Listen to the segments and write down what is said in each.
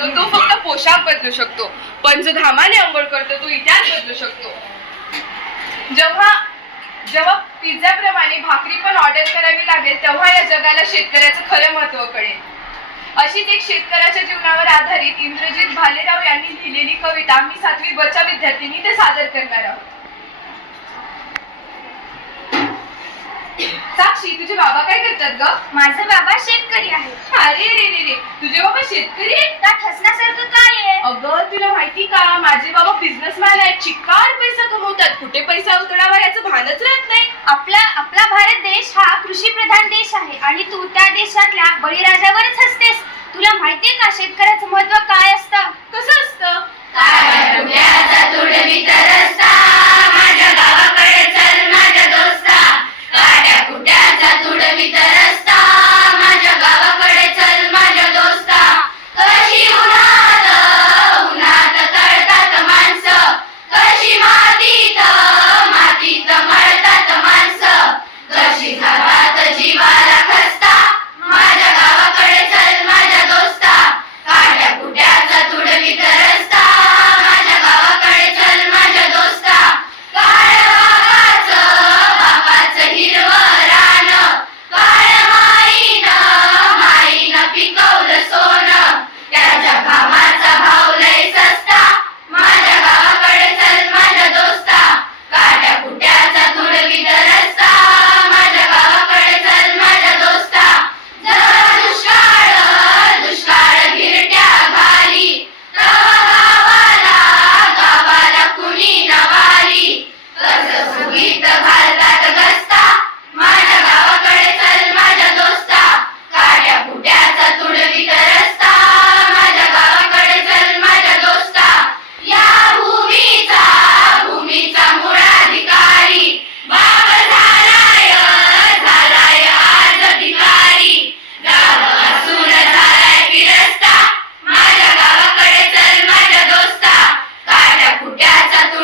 करतो तो फक्त पोशाख बदलू शकतो. पण जो घामाने आंघोळ करतो तो इतिहास बदलू शकतो. जेव्हा जेव्हा पिझ्झाप्रमाणे भाकरी पण ऑर्डर करावी लागेल तेव्हा या जगाला शेतकऱ्याचं खरं महत्त्व कळेल. अशीच एक शेतकऱ्याच्या जीवनावर आधारित इंद्रजित भालेराव यांनी लिहिलेली कविता मी सातवी बच्या विद्यार्थ्यांनी ते सादर करणार आहोत. साक्षी तुझे बाबा काय करतात ग? माझे बाबा शेतकरी आहेत अरे रे रे रे तुझे बाबा शेतकरी आहेत त्यात हसण्यासारखं काय आहे अगं तुला माहिती का? माझे बाबा बिझनेसमॅन आहेत. चिक्कार पैसा कमवतात. कुठे पैसा उतरावा याचं भानच राहत नाही. आपला आपला भारत देश हा कृषी प्रधान देश आहे आणि तू त्या देशातल्या बळीराजावरच हसतेस. तुला माहितीये का शेतकऱ्याचं महत्त्व काय असतं? कसं असतं?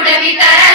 ಉಡವಿತರ